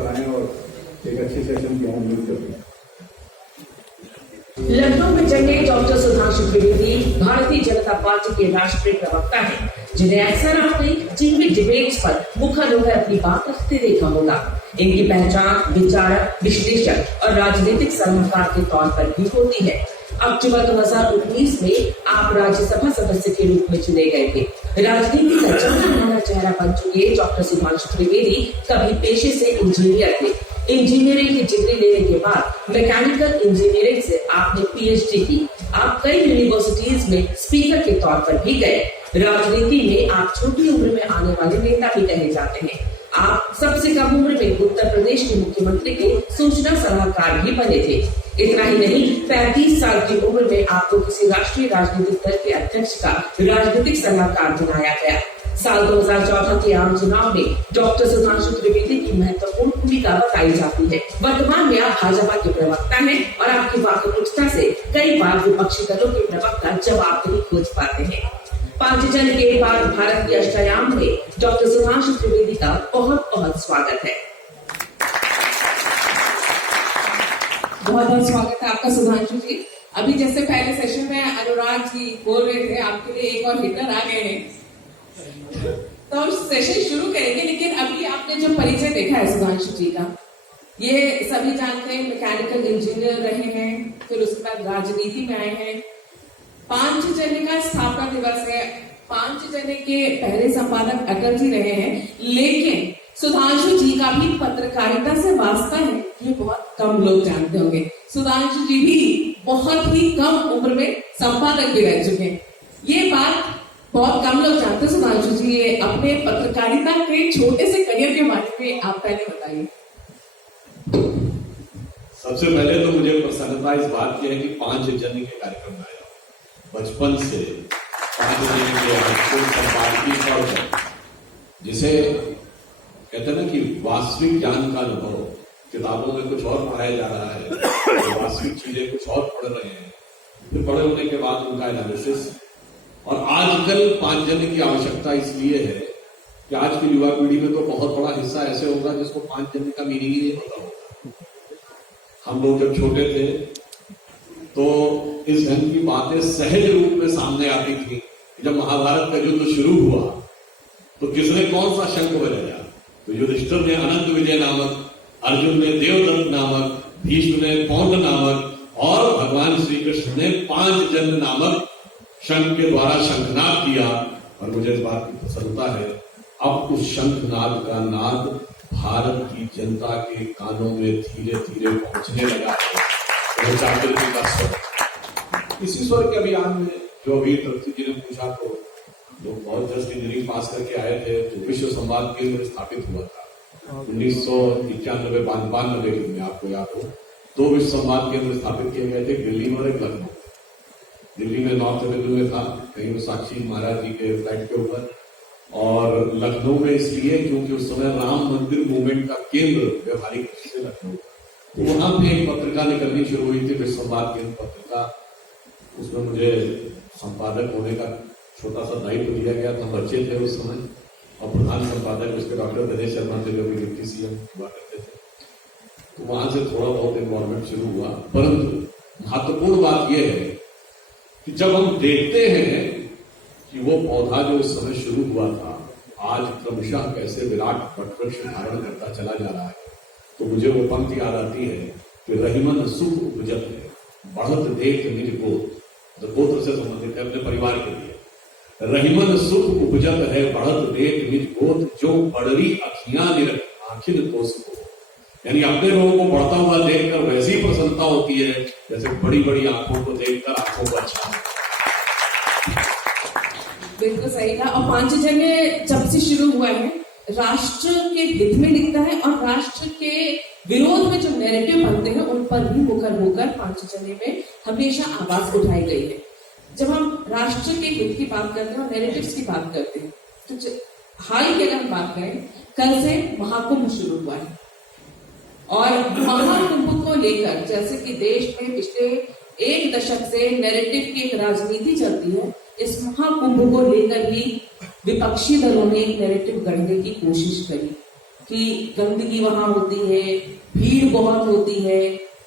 कराएं और एक अच्छे सेशन की उम्मीद करते हैं। लखनऊ में चले डॉक्टर सुधांशु त्रिवेदी भारतीय जनता पार्टी के राष्ट्रीय प्रवक्ता हैं, जिन्हें अक्सर आपने टीवी डिबेट्स पर मुखर होकर अपनी बात रखते देखा होगा। इनकी पहचान विचारक, विश्लेषक और राजनीतिक सलाहकार के तौर पर भी होती है। अक्टूबर 2019 में आप राज्यसभा सदस्य के रूप में चुने गए थे। राजनीति का जाना चेहरा बन चुके डॉक्टर सुधांशु त्रिवेदी कभी पेशे से इंजीनियर थे। इंजीनियरिंग की डिग्री लेने के बाद मैकेनिकल इंजीनियरिंग से आपने पीएचडी की। आप कई यूनिवर्सिटीज में स्पीकर के तौर पर भी गए। राजनीति में आप छोटी उम्र में आने वाले नेता भी कहे जाते हैं। आप सबसे कम उम्र में उत्तर प्रदेश के मुख्यमंत्री के सूचना सलाहकार भी बने थे। इतना ही नहीं, 35 साल की उम्र में आपको किसी राष्ट्रीय राजनीतिक दल के अध्यक्ष का राजनीतिक सलाहकार बनाया गया। साल 2014 के आम चुनाव में डॉक्टर सुधांशु त्रिवेदी की महत्वपूर्ण भूमिका बताई जाती है। वर्तमान में आप भाजपा के प्रवक्ता हैं और आपकी वाकपटुता से कई बार विपक्षी दलों के प्रवक्ता जवाब नहीं खोज पाते हैं। पांचजन के बाद भारत की अष्टयाम में डॉक्टर सुधांशु त्रिवेदी का बहुत बहुत स्वागत है। बहुत बहुत स्वागत है आपका सुधांशु जी। अभी जैसे पहले सेशन में अनुराग जी बोल रहे थे, आपके लिए एक और हिटर आ गए हैं, तो हम सेशन शुरू करेंगे। लेकिन अभी आपने जो परिचय देखा है सुधांशु जी का, ये सभी जानते हैं मैकेनिकल इंजीनियर रहे हैं, फिर उसके बाद राजनीति में आए हैं। पांचजन्य का स्थापना दिवस है। पांचजन्य के पहले संपादक अटल जी रहे हैं, लेकिन सुधांशु जी का भी पत्रकारिता से वास्ता है, ये बहुत कम लोग जानते होंगे। सुधांशु जी भी बहुत ही कम उम्र में संपादक भी रह चुके हैं, ये बात बहुत कम लोग जानते हैं। सुधांशु जी, ये अपने पत्रकारिता के छोटे से करियर के बारे में आप पहले बताइए। सबसे पहले तो मुझे प्रसन्नता इस बात की है कि पांचजन्य के कार्यक्रम में आया। बचपन से पांचजन्य के संपादकीय पढ़, जिसे कहते हैं ना कि वास्तविक ज्ञान का अनुभव, किताबों में कुछ और पढ़ाया जा रहा है, वास्तविक चीजें कुछ और पढ़ रहे हैं, फिर पढ़े होने के बाद उनका एनालिसिस। और आजकल पांचजन्य की आवश्यकता इसलिए है कि आज की युवा पीढ़ी में तो बहुत बड़ा हिस्सा ऐसे होगा जिसको पांचजन्य का मीनिंग ही नहीं पता होगा। हम लोग जब छोटे थे तो इस ढंग की बातें सहज रूप में सामने आती थी। जब महाभारत का युद्ध शुरू हुआ तो किसने कौन सा शंख बजाया? तो युधिष्ठिर ने अनंत विजय नामक, अर्जुन ने देवदत्त नामक, भीष्म ने पौंड नामक और भगवान श्री कृष्ण ने पांचजन्य नामक शंख के द्वारा शंखनाद किया। और मुझे इस बात की प्रसन्नता है, अब उस शंखनाद का नाद भारत की जनता के कानों में धीरे धीरे पहुंचने लगा है। जागृति का स्वर, इसी स्वर के अभियान में जो अभी तृप्ति जी ने पूछा, तो लोग बहुत जस्ट इंजीनियरिंग पास करके आए थे, तो विश्व संवाद केंद्र स्थापित हुआ था 1991-92 में, आपको याद हो। 2 विश्व संवाद केंद्र स्थापित किए गए थे, दिल्ली में और एक लखनऊ। दिल्ली में नॉर्थ एवेन्यू में था, कहीं साक्षी महाराज जी के फ्लैट के ऊपर, और लखनऊ में इसलिए क्योंकि उस समय राम मंदिर मूवमेंट का केंद्र व्यवहारिक रूप से लखनऊ, तो वहां पे एक पत्रिका निकलनी शुरू हुई थी, विश्व संवाद केंद्र पत्रिका। उसमें मुझे संपादक होने का छोटा सा दायित्व दिया गया था। बच्चे थे उस समय, और प्रधान संपादक उसके डॉक्टर दिनेश शर्मा थे, जो भी डिप्टी सीएम हुआ करते थे। तो वहां से थोड़ा बहुत इन्वॉल्वमेंट शुरू हुआ। परंतु महत्वपूर्ण बात यह है कि जब हम देखते हैं कि वो पौधा जो उस समय शुरू हुआ था, आज क्रमशः कैसे विराट वटवृक्ष धारण करता चला जा रहा है, तो मुझे वो पंक्ति याद आती है कि रहीमन सुख उपजत है, बढ़त देख निज गोत्र, जो गोत्र से संबंधित है, अपने परिवार के लिए। रहीमन सुख उपजत है, बढ़त देख निज गोत्र, जो बड़री अखियां निरख आखिर तो सुख। यानी अपने लोगों को बढ़ता हुआ देखकर वैसी प्रसन्नता होती है जैसे बड़ी बड़ी आंखों को देखकर आंखों को अच्छा। बिल्कुल सही कहा। और पांचजन्य जब से शुरू हुआ है, राष्ट्र के हित में लिखता है, और राष्ट्र के विरोध में जो नैरेटिव बनते हैं उन पर भी मुखर होकर पांचजन्य में हमेशा आवाज उठाई गई है। जब हम राष्ट्र के हित की बात करते हैं और नैरेटिव्स की बात करते हैं, तो हाल की अगर हम बात करें, कल से महाकुंभ शुरू हुआ है, और महाकुंभ को लेकर जैसे कि देश में पिछले 1 दशक से नैरेटिव की एक राजनीति चलती है, इस महाकुंभ को लेकर भी विपक्षी दलों ने एक नैरेटिव गढ़ने की कोशिश करी कि गंदगी वहां होती है, भीड़ बहुत होती है,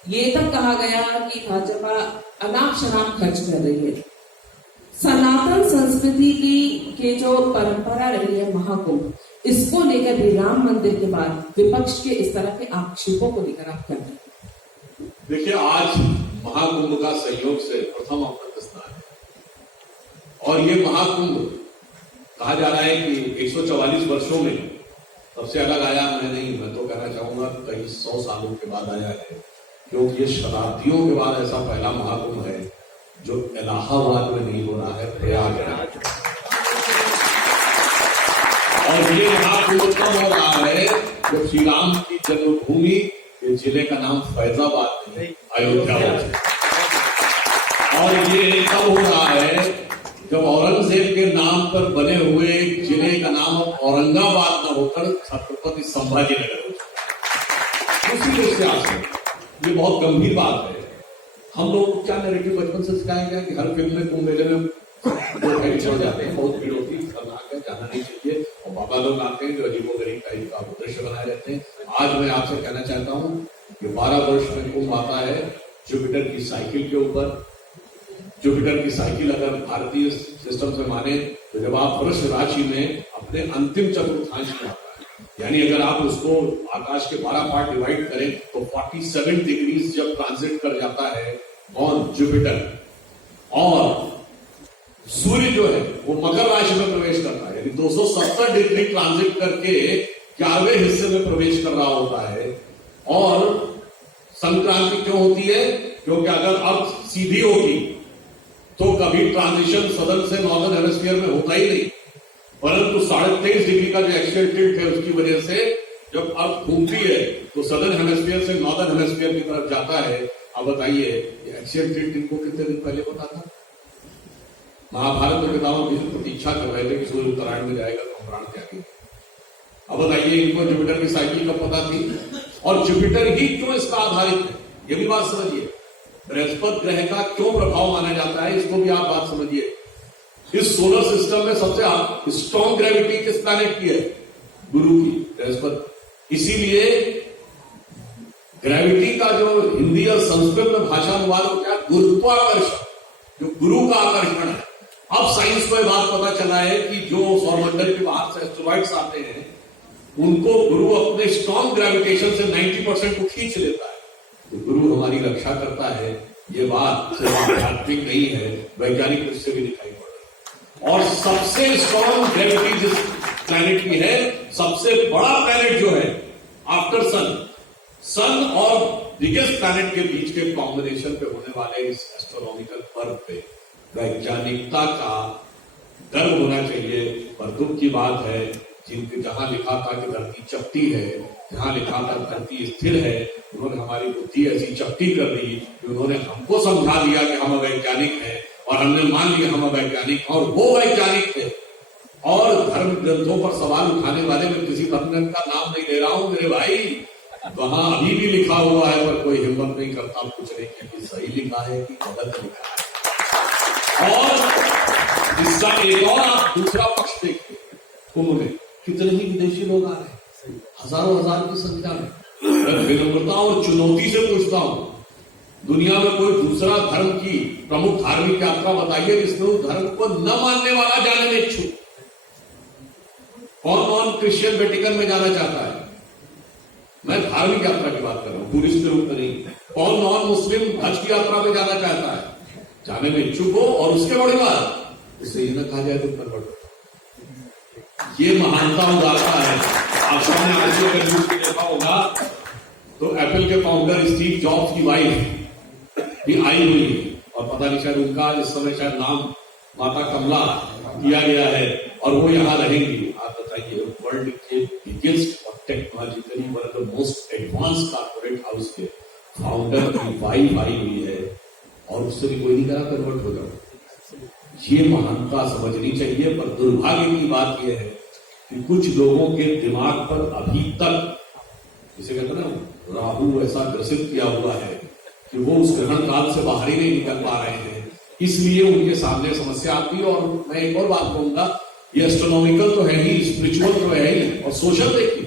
ये तक कहा गया कि भाजपा अनाप शनाप खर्च कर रही है। सनातन संस्कृति की के जो परंपरा रही है महाकुंभ, इसको लेकर भी राम मंदिर के बाद विपक्ष के इस तरह के आक्षेपों को लेकर आप क्या कहें? देखिए, आज महाकुंभ का सहयोग से प्रथम अमृत स्नान है और ये महाकुंभ कहा जा रहा है कि 144 वर्षों में सबसे अलग आया। मैं तो कहना चाहूंगा कई 100 सालों के बाद आया है, क्योंकि ये शताब्दियों के बाद ऐसा पहला महाकुंभ है जो इलाहाबाद में नहीं हो रहा है, प्रयागराज। और ये महाकुंभ कब हो रहा है? जो श्री राम की जन्मभूमि के जिले का नाम फैजाबाद नहीं, अयोध्या हो। और ये कब हो रहा है? जब औरंगजेब के नाम पर बने हुए जिले का नाम औरंगाबाद न होकर छत्रपति संभाजीनगर हो। उसी दृष्टि से ये बहुत गंभीर बात है। हम लोग को क्या नैरेटिव बचपन से सिखाया गया कि हर फिल्म में कुंभ मेले में छोड़ जाते हैं, बहुत भीड़ होती है, खतरनाक है, जाना नहीं चाहिए, और बाबा लोग आते हैं जो अजीबोगरीब टाइप का दृश्य बनाए रहते हैं। आज मैं आपसे कहना चाहता हूँ कि 12 वर्ष में कुंभ आता है जुपिटर की साइकिल के ऊपर। जुपिटर की साइकिल अगर भारतीय सिस्टम से माने तो जब आप वृष राशि में अपने अंतिम चतुर्थांश में आता है, यानी अगर आप उसको आकाश के 12 पार्ट डिवाइड करें तो 47 डिग्रीज जब ट्रांजिट कर जाता है ऑन जुपिटर, और सूर्य जो है वो मकर राशि में प्रवेश करता है, यानी 270 डिग्री ट्रांजिट करके 11वें हिस्से में प्रवेश कर रहा होता है। और संक्रांति क्यों होती है? क्योंकि अगर अब सीधी होगी तो कभी ट्रांजिशन सदर्न से नॉर्दर्न हेमिस्फीयर में होता ही नहीं, परंतु 23.5 डिग्री का जो एक्सियल टिल्ट है उसकी वजह से जब अर्थ घूमती है तो सदर्न हेमिस्फीयर से नॉर्दर्न हेमिस्फीयर की तरफ जाता है। अब बताइए एक्सियल टिल्ट इनको कितने दिन पहले पता था? महाभारत में पितामह भीष्म प्रतीक्षा कर रहे थे कि सूर्य उत्तरायण में जाएगा तो हम प्राण त्यागेंगे। अब बताइए इनको जुपिटर की साइकिल कब पता थी? और जुपिटर ही क्यों इसका आधारित है, ये भी बात समझिए। बृहस्पति ग्रह का क्यों प्रभाव माना जाता है, इसको भी आप बात समझिए। इस सोलर सिस्टम में सबसे स्ट्रॉन्ग ग्रेविटी किस प्लैनेट की है? गुरु की, बृहस्पति। इसीलिए ग्रेविटी का जो हिंदी और संस्कृत में भाषा अनुवाद हो क्या? गुरुत्वाकर्षण, जो गुरु का आकर्षण है। अब साइंस को यह बात पता चला है कि जो सौरमंडल के बाहर से एस्ट्रॉइड्स आते हैं उनको गुरु अपने स्ट्रॉन्ग ग्रेविटेशन से 90% को खींच लेता है, तो गुरु हमारी रक्षा करता है। ये बात सिर्फ आध्यात्मिक नहीं है, वैज्ञानिक रूप से भी दिखाई पड़ रही है। और सबसे स्ट्रॉन्ग ग्रेविटी जिस प्लैनेट की है, सबसे बड़ा प्लैनेट जो है आफ्टर सन और बिगेस्ट प्लैनेट के बीच के कॉम्बिनेशन पे होने वाले इस एस्ट्रोनॉमिकल पर्व पे वैज्ञानिकता का गर्व होना चाहिए। पर दुख की बात है जिनके जहां लिखा था कि धरती चपटी है, जहां लिखा था धरती स्थिर है, उन्होंने हमारी बुद्धि ऐसी चपटी कर दी कि उन्होंने हमको समझा दिया कि हम वैज्ञानिक हैं, और हमने मान लिया हम वैज्ञानिक, और वो वैज्ञानिक थे। और धर्म ग्रंथों पर सवाल उठाने वाले, मैं किसी धर्म ग्रंथ का नाम नहीं ले रहा हूं मेरे भाई, वहां अभी भी लिखा हुआ है पर कोई हिम्मत नहीं करता पूछने की कि सही लिखा है कि गलत लिखा है। और इसका एक और आप दूसरा पक्ष देखिए, कुंभ में कितने ही विदेशी लोग आ रहे हैं, हजारों हजार की संख्या में। मैं विनम्रता और चुनौती से पूछता हूं, दुनिया में कोई दूसरा धर्म की प्रमुख धार्मिक यात्रा बताइए जिसमें उस धर्म को न मानने वाला जाने में इच्छुक। कौन कौन क्रिश्चियन वेटिकन में जाना चाहता है? मैं धार्मिक यात्रा की बात कर रहा हूं, टूरिस्ट के रूप में नहीं। कौन नॉन मुस्लिम हज की यात्रा में जाना चाहता है? जाने में इच्छुक हो, और उसके बड़ी बात उसे ये न कहा जाए तो कन्वर्ट। ये महानता उदारता है। आप सबने आज के देखा होगा तो एप्पल के फाउंडर स्टीव जॉब्स की वाइफ भी आई हुई है, और पता नहीं शायद उनका इस समय शायद नाम माता कमला किया गया है, और वो यहां रहेंगी। आप बताइए, वर्ल्ड के बिगेस्ट और technologically one of the most advance corporate house के फाउंडर की वाइफ आई हुई है, और उससे भी कोई नहीं करा कन्वर्ट हो जाए। ये महानता समझनी चाहिए। पर दुर्भाग्य की बात यह है कि कुछ लोगों के दिमाग पर अभी तक, जिसे कहते हैं ना, राहु ऐसा ग्रसित किया हुआ है कि वो उस ग्रहण काल से बाहर ही नहीं निकल पा रहे हैं, इसलिए उनके सामने समस्या आती है। और मैं एक और बात कहूंगा, ये एस्ट्रोनॉमिकल तो है ही, स्पिरिचुअल तो है ही, और सोशल देखिए,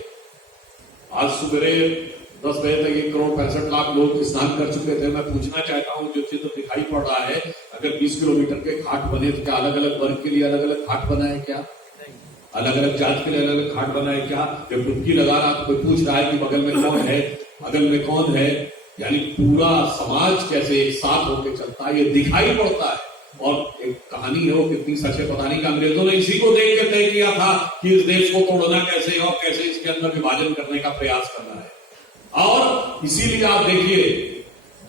आज सुबह 10 बजे तक 1,65,00,000 लोग स्नान कर चुके थे। मैं पूछना चाहता हूं, जो चित्र दिखाई पड़ रहा है, अगर 20 किलोमीटर के घाट बने तो क्या अलग अलग वर्ग के लिए अलग अलग घाट बना है क्या? अलग अलग जात के लिए अलग अलग घाट बना है क्या? जब डुबकी लगा रहा तो कोई पूछ रहा है कि बगल में कौन है, बगल में कौन है? यानी पूरा समाज कैसे एक साथ होकर चलता है ये दिखाई पड़ता है। और एक कहानी है, वो कितनी सच है पता नहीं, कि अंग्रेजों ने इसी को देख के तय किया था कि इस देश को तोड़ना कैसे और कैसे इसके अंदर विभाजन करने का प्रयास करना है। और इसीलिए आप देखिए,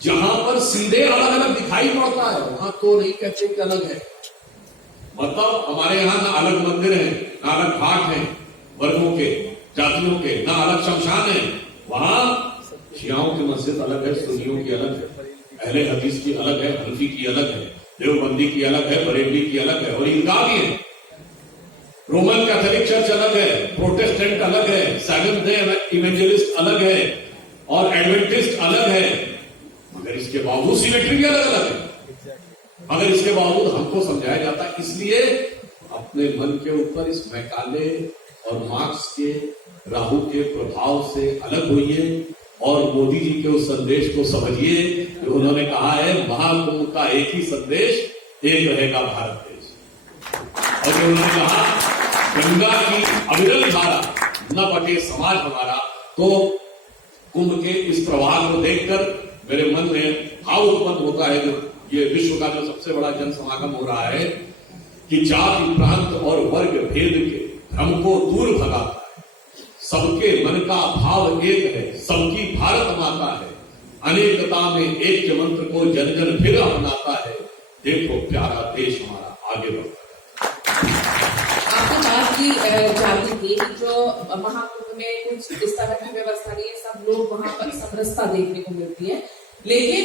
जहां पर सीधे अलग अलग दिखाई पड़ता है वहां तो नहीं कहते कि अलग है। मतलब हमारे यहाँ ना अलग मंदिर है, ना अलग घाट है वर्गों के, जातियों के, ना अलग शमशान है। वहां शियाओं की मस्जिद अलग है, सुन्नियों की अलग है, अहले हदीस की अलग है, हनफी की अलग है, देवबंदी की अलग है, बरेली की अलग है, और इनका भी है। रोमन कैथोलिक चर्च अलग है, प्रोटेस्टेंट अलग है, सेवेंथ डे इवेंजलिस्ट अलग है, और एडवेंटिस्ट अलग है। मगर इसके बावजूद सिमेट्री भी अलग अलग है। मगर इसके बावजूद हमको समझाया जाता है। इसलिए अपने मन के ऊपर इस मैकाले और मार्क्स के, राहु के प्रभाव से अलग होइए और मोदी जी के उस संदेश को समझिए जो उन्होंने कहा है, महाकुंभ का एक ही संदेश, एक रहेगा भारत देश। और जो उन्होंने कहा गंगा की अविरल धारा न बटे समाज हमारा, तो कुंभ के इस प्रवाह को देखकर मेरे मन में भाव उत्पन्न होता है। जो ये विश्व का जो सबसे बड़ा जन समागम हो रहा है, कि जाति प्रांत और वर्ग भेद के भ्रम को दूर भगाता है, सबके मन का भाव एक है, सबकी भारत माता है, अनेकता में एक के मंत्र को जन जन फिर अपनाता है, देखो प्यारा देश हमारा आगे बढ़ता है। आपने बात की जाति की, जो महाकुंभ में कुछ इस तरह की व्यवस्था नहीं है, सब लोग वहां पर समरसता देखने को मिलती है। लेकिन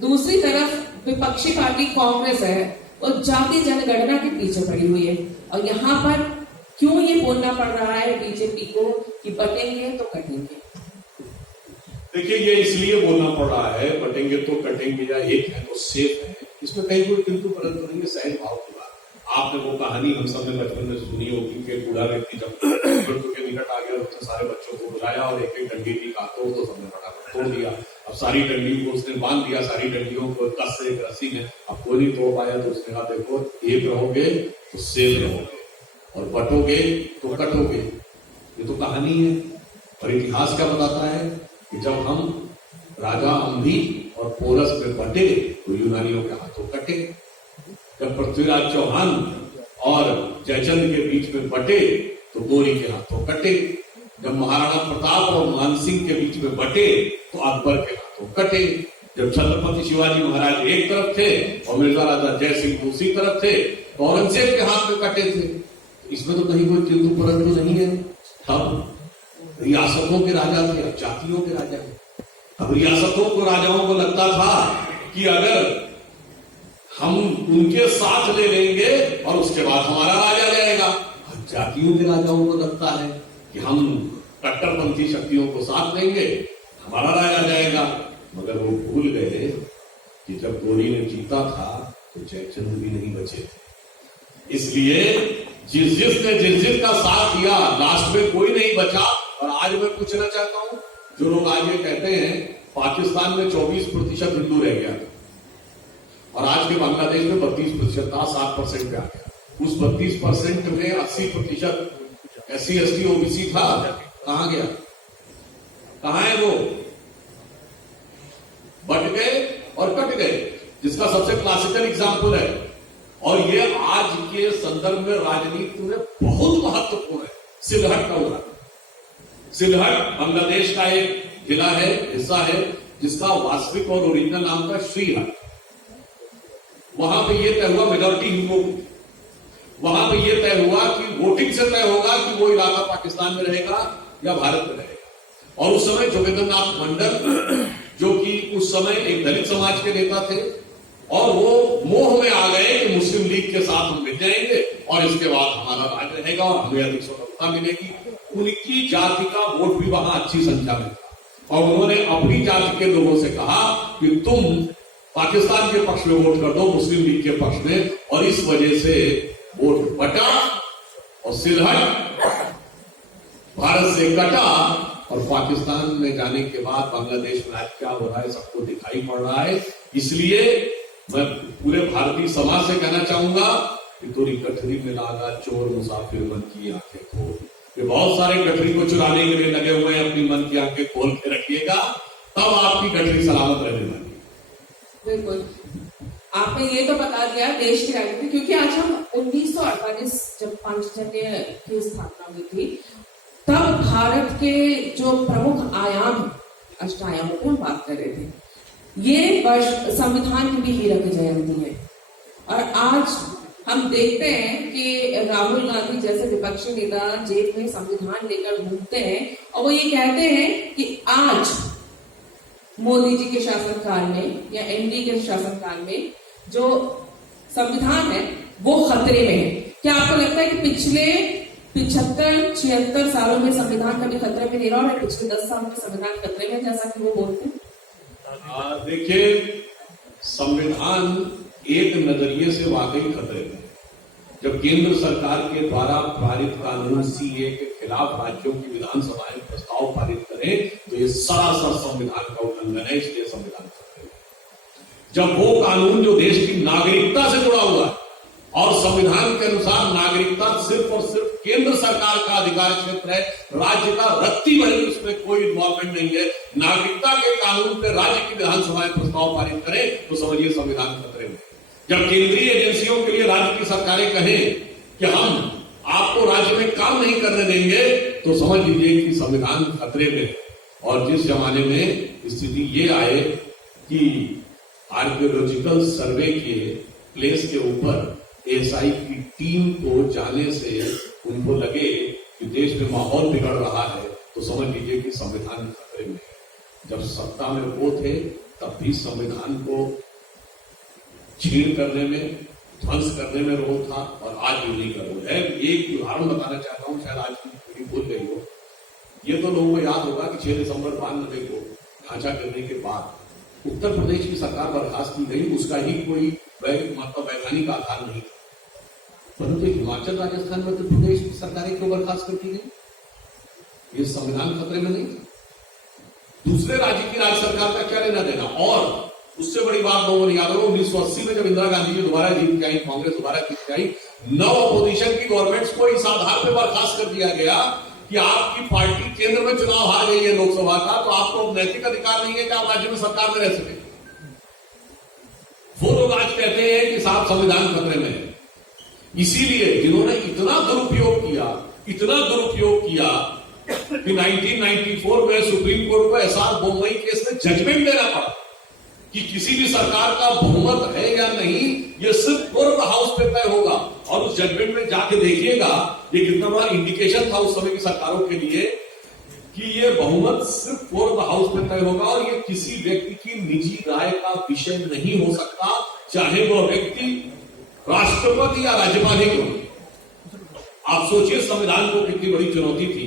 दूसरी तरफ विपक्षी पार्टी कांग्रेस है, वो जाति जनगणना के पीछे पड़ी हुई है। और यहाँ पर क्यों ये बोलना पड़ रहा है बीजेपी को कि बटेंगे तो कटेंगे? देखिए, ये इसलिए बोलना पड़ रहा है बटेंगे तो कटेंगे या एक है तो सेफ है, इसमें कहीं कोई किंतु परंतु नहीं है, सहज भाव की बात। आपने वो कहानी हम सब ने बचपन में सुनी होगी कि बूढ़ा व्यक्ति जब मृत्यु के निकट आ गया, उसने सारे बच्चों को बुलाया और एक एक डंडी की काटो, तो सबने फटाफट तोड़ दिया। अब सारी डंडियों को उसने बांध दिया, सारी डंडियों को कस से एक रस्सी में, अब कोई नहीं तोड़ पाया, तो उसने कहा देखो एक रहोगे तो सेफ रहोगे और बटोगे तो कटोगे। ये तो कहानी है। और इतिहास क्या बताता है कि जब हम राजा अंधी और पोरस में बटे तो यूनानियों के हाथों कटे। जब पृथ्वीराज चौहान और जयचंद के बीच में बटे तो गोरी के हाथों कटे। जब महाराणा प्रताप और मानसिंह के बीच में बटे तो अकबर के हाथों कटे। जब छत्रपति शिवाजी महाराज एक तरफ थे और मिर्जा राजा जय सिंह दूसरी तरफ थे तो औरंगजेब के हाथ में कटे थे। इसमें तो कहीं कोई किंतु परंतु नहीं है। तब रियासतों के राजा थे, अब जातियों के राजा हैं। अब रियासतों को, राजाओं को लगता था कि अगर हम उनके साथ ले लेंगे और उसके बाद हमारा राजा जाएगा। अब जातियों के राजाओं को लगता है कि हम कट्टरपंथी शक्तियों को साथ लेंगे, हमारा राजा जाएगा। मगर वो भूल गए कि जब गोरी ने जीता था तो जयचंद भी नहीं बचे थे। इसलिए जिस का साथ दिया, लास्ट में कोई नहीं बचा। और आज मैं पूछना चाहता हूं, जो लोग आज ये कहते हैं पाकिस्तान में 24% हिंदू रह गया और आज के बांग्लादेश में 32% था, 7% पे आ गया। उस 32% में 80% SC ST OBC था, कहां गया? कहां है वो? बट गए और कट गए, जिसका सबसे क्लासिकल एग्जाम्पल है। और ये आज के संदर्भ में राजनीति में बहुत महत्वपूर्ण है। सिलहट का उदाहरण, सिलहट बांग्लादेश का एक जिला है, हिस्सा है, जिसका वास्तविक और ओरिजिनल नाम था श्रीहट। वहां पे ये तय हुआ मेजॉरिटी हिंदुओं की, वहां पे ये तय हुआ कि वोटिंग से तय होगा कि वो इलाका पाकिस्तान में रहेगा या भारत में रहेगा। और उस समय जोगेंद्रनाथ मंडल, जो कि उस समय एक दलित समाज के नेता थे, और वो मोह में आ गए कि मुस्लिम लीग के साथ हम मिल जाएंगे और इसके बाद हमारा राज रहेगा और हमें अधिक स्वतंत्रता मिलेगी। उनकी जाति का वोट भी वहां अच्छी संख्या में था और उन्होंने अपनी जाति के लोगों से कहा कि तुम पाकिस्तान के पक्ष में वोट कर दो, मुस्लिम लीग के पक्ष में। और इस वजह से वोट बटा और सिलहट भारत से कटा और पाकिस्तान में जाने के बाद बांग्लादेश में आज क्या हो रहा है सबको दिखाई पड़ रहा है। इसलिए मैं पूरे भारतीय समाज से कहना चाहूंगा कि तोरी गठरी में लागा चोर मुसाफिर मन की आंखें खोल। ये बहुत सारे गठरी को चुराने के लिए लगे हुए हैं, अपनी मन की आंखें खोल के रखिएगा, तब आपकी गठरी सलामत रहने वाली। बिल्कुल, आपने ये तो बता दिया देश की राजनीति, क्योंकि आज हम 1948 जब पांचजन्य की स्थापना हुई थी, तब भारत के जो प्रमुख आयाम, अष्टायामों की हम बात कर रहे थे। ये वर्ष संविधान की भी हीरक जयंती है, और आज हम देखते हैं कि राहुल गांधी जैसे विपक्षी नेता जेब में संविधान लेकर घूमते हैं, और वो ये कहते हैं कि आज मोदी जी के शासनकाल में या एनडीए के शासनकाल में जो संविधान है वो खतरे में है। क्या आपको लगता है कि पिछले 75-76 सालों में संविधान कभी खतरे में नहीं रहा, और पिछले 10 सालों में संविधान खतरे में, जैसा कि वो बोलते हैं? देखिए, संविधान एक नजरिए से वाकई खतरे में। जब केंद्र सरकार के द्वारा पारित कानून सीए के खिलाफ राज्यों की विधानसभाएं प्रस्ताव पारित करें तो ये सरासर संविधान का उल्लंघन है, इसलिए संविधान खतरे में। जब वो कानून जो देश की नागरिकता से जुड़ा हुआ है, और संविधान के अनुसार नागरिकता सिर्फ और सिर्फ केंद्र सरकार का अधिकार क्षेत्र है, राज्य का रत्ती भर उसमें कोई इन्वॉल्वमेंट नहीं है, नागरिकता के कानून पर राज्य की विधानसभाएं प्रस्ताव पारित करें तो समझिए संविधान खतरे में। जब केंद्रीय एजेंसियों के लिए राज्य की सरकारें कहें कि हम आपको राज्य में काम नहीं करने देंगे, तो समझ लीजिए कि संविधान खतरे में है। और जिस जमाने में स्थिति ये आए कि आर्कियोलॉजिकल सर्वे के प्लेस के ऊपर एएसआई की टीम को जाने से उनको लगे कि देश में माहौल बिगड़ रहा है, तो समझ लीजिए कि संविधान खतरे में है। जब सत्ता में वो थे तब भी संविधान को छीन करने में, ध्वंस करने में रोल था, और आज भी नहीं कर रोल है। एक उदाहरण बताना चाहता हूं, शायद आज की पीढ़ी भूल गई हो। ये तो लोगों को याद होगा कि 6 दिसंबर 92 को ढांचा करने के बाद उत्तर प्रदेश की सरकार बर्खास्त की गई, उसका ही कोई वैज्ञानिक आधार नहीं था। परंतु हिमाचल, राजस्थान, मध्य प्रदेश की सरकारें क्यों बर्खास्त करती गई? ये संविधान खतरे में नहीं था। दूसरे राज्य की राज्य सरकार का क्या लेना देना? और उससे बड़ी बात लोगों ने याद होगा, 1980 में जब इंदिरा गांधी जी दोबारा जीत के आई, कांग्रेस दोबारा जीत के आई, 9 अपोजिशन की गवर्नमेंट्स को इस आधार पर बर्खास्त कर दिया गया कि आपकी पार्टी केंद्र में चुनाव हार गई है लोकसभा का, तो आपको नैतिक अधिकार नहीं है कि आप राज्य में सरकार में रह सके। वो लोग आज कहते हैं कि साहब संविधान खतरे में है। इसीलिए जिन्होंने इतना दुरुपयोग किया कि 1994 में सुप्रीम कोर्ट को एसआर बोम्मई केस में जजमेंट देना पड़ा कि किसी भी सरकार का बहुमत है या नहीं, यह सिर्फ पूर्व हाउस पे तय होगा। और उस जजमेंट में जाके देखिएगा, ये कितना बड़ा इंडिकेशन था उस समय की सरकारों के लिए कि ये बहुमत सिर्फ पूर्व हाउस पे तय होगा, और ये किसी व्यक्ति की निजी राय का विषय नहीं हो सकता, चाहे वह व्यक्ति राष्ट्रपति या राज्यपाल ही हो। आप सोचिए संविधान को कितनी बड़ी चुनौती थी।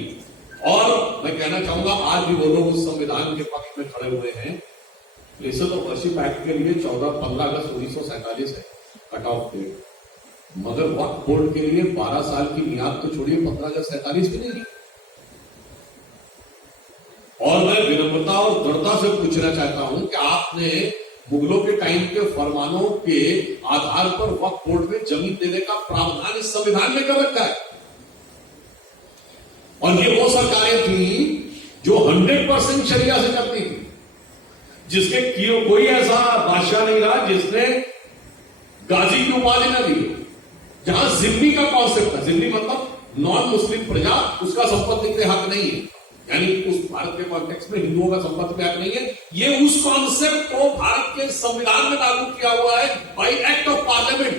और मैं कहना चाहूंगा आज भी वो लोग उस संविधान के पक्ष में खड़े हुए हैं। प्लेसेस ऑफ वर्शिप एक्ट के लिए 15 अगस्त 1947 है कट ऑफ डेट, मगर वक्फ बोर्ड के लिए 12 साल की मियाद तो छोड़िए, 15 अगस्त 47 भी नहीं। और मैं विनम्रता और दृढ़ता से पूछना चाहता हूं कि आपने मुगलों के टाइम के फरमानों के आधार पर वक्फ बोर्ड में जमीन देने का प्रावधान इस संविधान में कब रखा है? और ये वो सरकारें थी जो 100% शरिया से करती थी, जिसके कोई ऐसा बादशाह नहीं रहा जिसने गाजी की उपाधि न दी। जहां जिम्मी का कॉन्सेप्ट था, जिम्मी मतलब नॉन मुस्लिम प्रजा, उसका संपत्ति पे हक नहीं है, यानी उस भारत के कॉन्टेक्स्ट में हिंदुओं का संपत्ति पे हक नहीं है। ये उस कॉन्सेप्ट को भारत के संविधान में लागू किया हुआ है बाय एक्ट ऑफ पार्लियामेंट।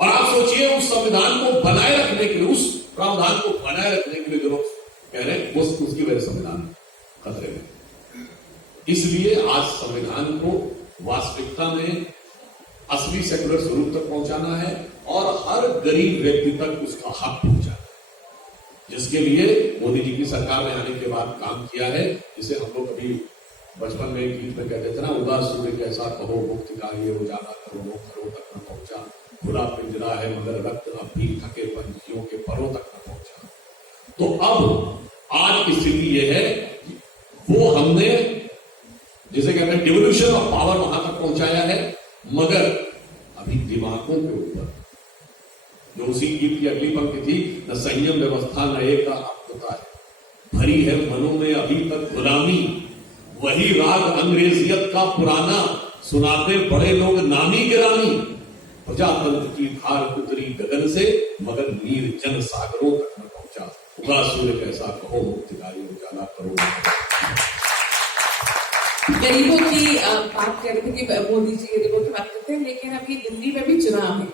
और आप सोचिए उस संविधान को बनाए रखने के लिए, उस प्रावधान को बनाए रखने के लिए जो लोग कह रहे हैं, उसकी वजह संविधान खतरे में। इसलिए आज संविधान को वास्तविकता में असली सेकुलर स्वरूप तक पहुंचाना है और हर गरीब व्यक्ति तक उसका हक पहुंचाना है, जिसके लिए मोदी जी की सरकार ने आने के बाद काम किया है। जिसे हम लोग अभी बचपन में गीत में कहते थे ना, उदास सूर्य कैसा कहो मुक्ति का ये उजाला करो घरों तक न पहुंचा, खुला पिंजरा है मगर रक्त अब भी थके पंछियों के परों तक न पहुंचा। तो अब आज की स्थिति यह है वो हमने जिसे कहते हैं डिवोल्यूशन ऑफ पावर वहां तक पहुंचाया है, मगर अभी दिमागों के ऊपर जो उसी गीत की अगली पंक्ति थी, न संयम व्यवस्था न एक होता है, भरी है मनों में अभी तक गुलामी, वही राग अंग्रेजियत का पुराना सुनाते बड़े लोग नामी गिरामी, प्रजातंत्र की धार उतरी गगन से मगर नीर जन सागरों तक न पहुंचा, उगा सूर्य कैसा कहो मुक्तिदारी उजाला करो। गरीबों की बात कर रहे थे कि मोदी जी गरीबों की बात करते हैं, लेकिन अभी दिल्ली में भी चुनाव है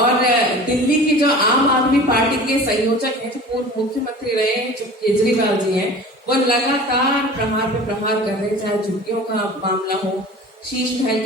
और दिल्ली की जो आम आदमी पार्टी के संयोजक हैं, जो पूर्व मुख्यमंत्री रहे हैं, जो केजरीवाल जी हैं, वो लगातार प्रहार पे प्रहार कर रहे हैं, चाहे झुग्गियों का मामला हो, शीश महल